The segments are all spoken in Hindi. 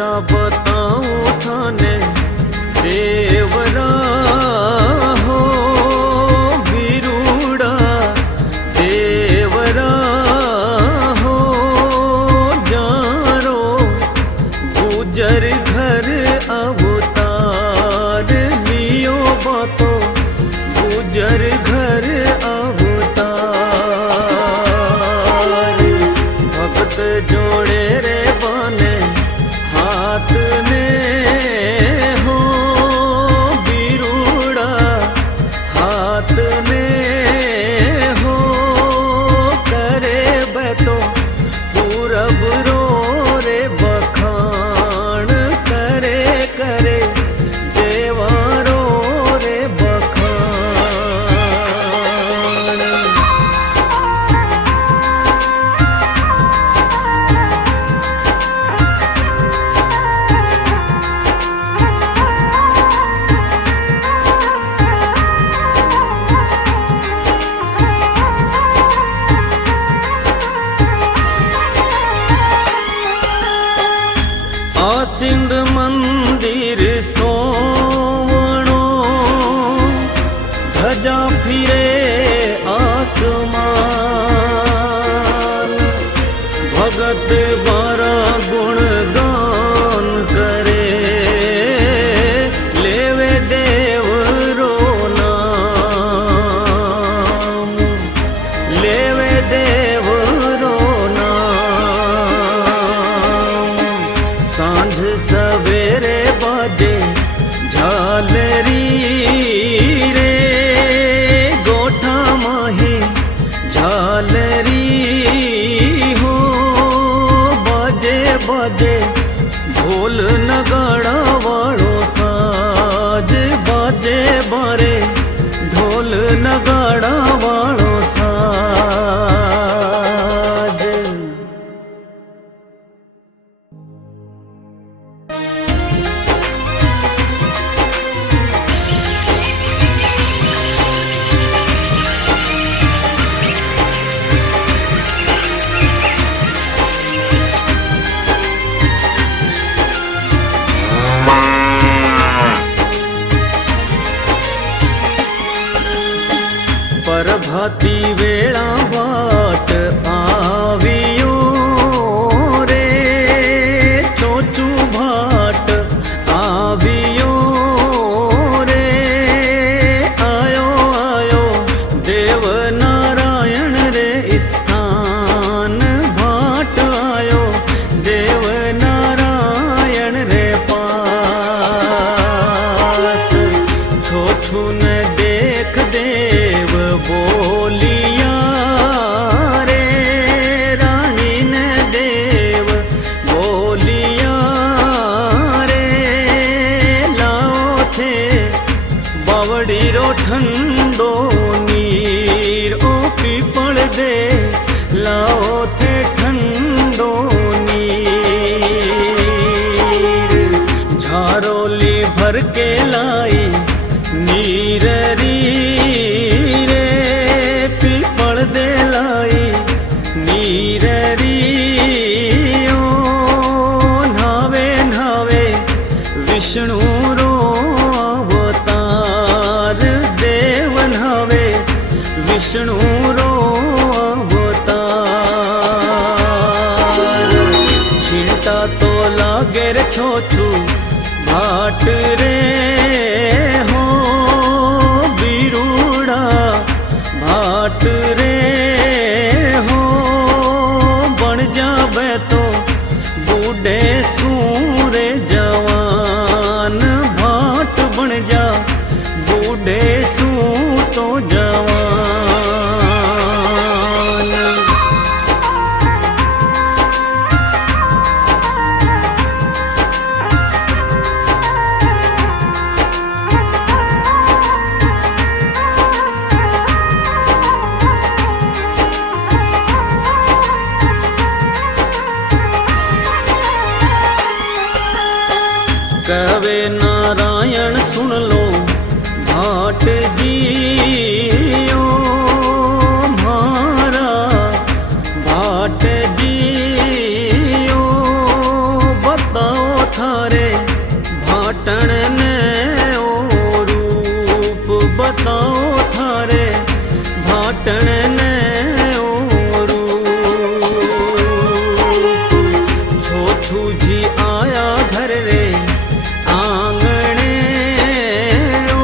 क्या बताऊं थाने देवरा हो वीरूड़ा देवरा हो जारो गुजर घर अवतार लियो बातो गुजर घर अवतार भगत जोड़े रे बने हाथ ने हो बीरूड़ा हाथ ने हो करे बैठो पूरब रो रे बखान करे करे देवारो रे बखान। सिंध मंदिर सोवणो ध्वजा फिरे आसमान भगत बारा गुणगान करे लेवे देव रो नाम लेवे देव रो नाम। सांझ सवेरे बाजे झालरी रे गोठा माही झालरी हो बाजे बाजे ढोल नगाड़ा वाड़ो साज बाजे बारे ढोल नगाड़ा वाड़ो साज। प्रभाती वेला बाट आवियो रे चोचू भाट आवियो रे आयो आयो देव नारायण रे स्थान भाट आयो देव नारायण रे पास छोछू न देख देव बोलिया रे रानी ने देव बोलिया रे लाओ थे बावड़ी रो ठंडो नीर ओ पीपल दे लाओ थे ठंडो नीर झारोली भर के लाई नीर री रे पीपल दे लाई नीर री ओ नावे नावे विष्णु रो अवतार देव नावे विष्णु रो अवतार। चिंता तो लागे रे छोछू भाट रे हो बीरूड़ा भाट रे हो बन जावे तो बूढ़े सूरे जवान भाट बन जा बूढ़े सू तो जवान। भाटण ने ओरू छो छूझी आया घर रे आंगणे ओ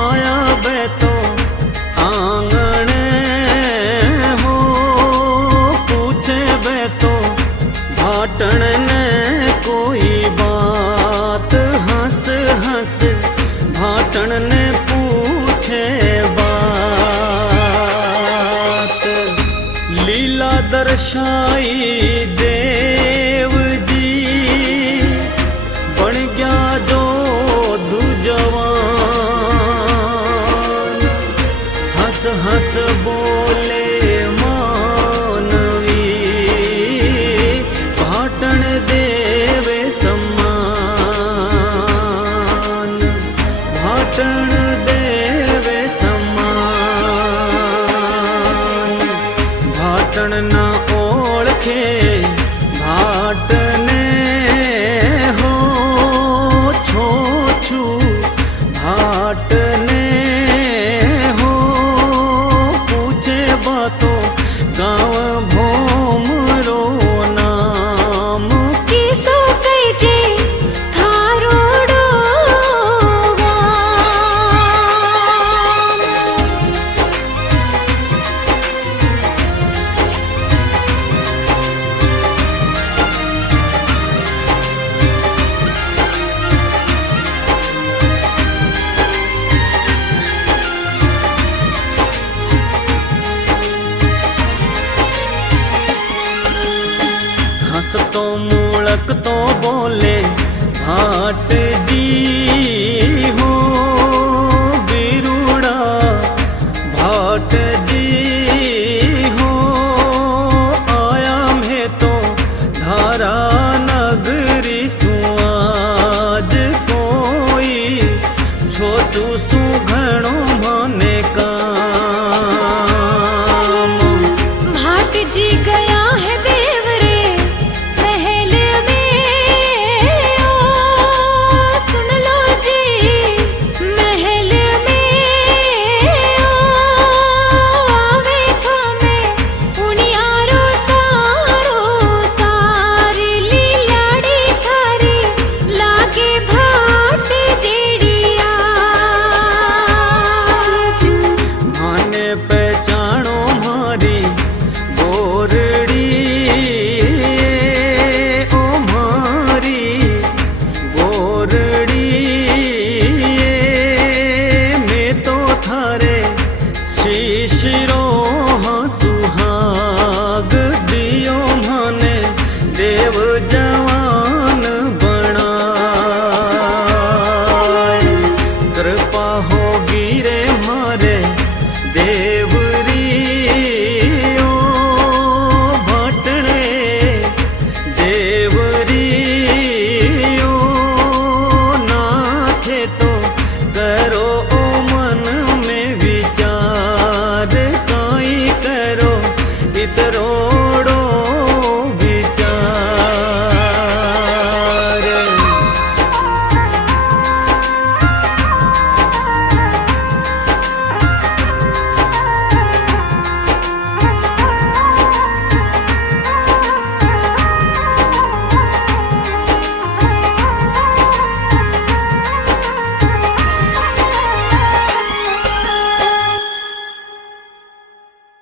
आया बैतो आंगणे हो पूछे बैतो भाटण ने कोई बात हंस हंस भाटण ने पूछे बात लीला दर्शाई देव जी बन गया जो जवान हंस हंस बोले मानवी भाटण देवे सम्मान भाटण देवे सम्मान भाटण ना ओळखे भाटने हो छो छू भाटने हो पूछे बातो गाँव भोमरो नाम किसो कहे थारोड़ो हंसतो मुड़कतो बोले भाट जी हो बिरुड़ा भाट जी हो आया मैं तो धारा नगरी सुआज कोई छोटू सु घणो माने काम भाट जी गया है देव रे महल में ओ सुन लो जी महल में ओ आवे खामे उनियारो सारी लीलाड़ी थारी लागे भाट जेड़िया माने पहचानो मारी गोरड़ी ओ मारी गोरड़ी मैं तो थारे शीशिरो हाँ सुहाग दियो माने देव जवान बनाए कृपा होगी रे मारे देवरी ओ भाटणे देवरी ओ नाथे तो करो ओ मन में विचार काई करो इतरो